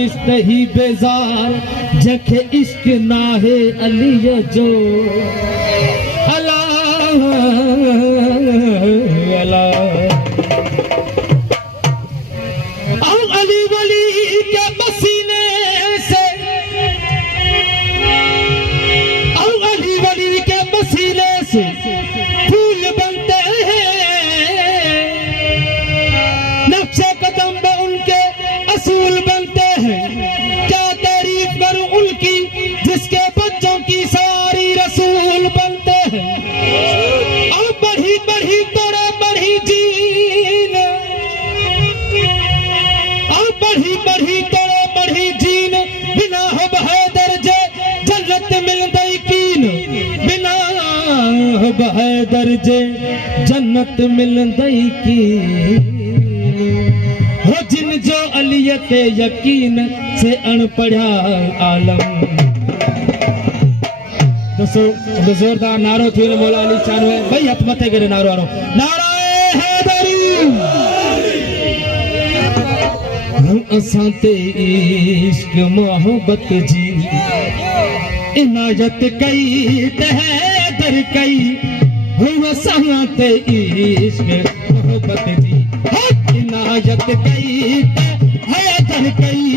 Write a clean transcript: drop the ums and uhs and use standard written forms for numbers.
बिस्त ही बेजार जखे इश्क ना है अली जो अल्लाह अल्लाह। अली वली के पसीने से, अली वली के पसीने से फूल बनते हैं, नक्शे कदम पे उनके असूल बनते हैं। क्या तारीफ करूं उनकी जिसके बच्चों की सारी रसूल बनते हैं। और बढ़ी बढ़ी तोड़े बढ़ी जीन, और बढ़ी बढ़ी तोड़े बढ़ी जीन, बिना हो बहे दर्जे जन्नत मिल गई कीन, बिना हो बहे दर्जे जन्नत मिल गई कीन। हो जिन जो अलियत यकीन से अनपढ़ा आलम। दोस्तों जोरदार नारो थी मौला अली चानवे भाई हथ मथे करे नारो आरो नाराए हैदरी। हम असां ते इश्क मोहब्बत जी इनायत कई ते हैदर कई। हम असां ते इश्क मोहब्बत जी इनायत कई ते हैदर कई।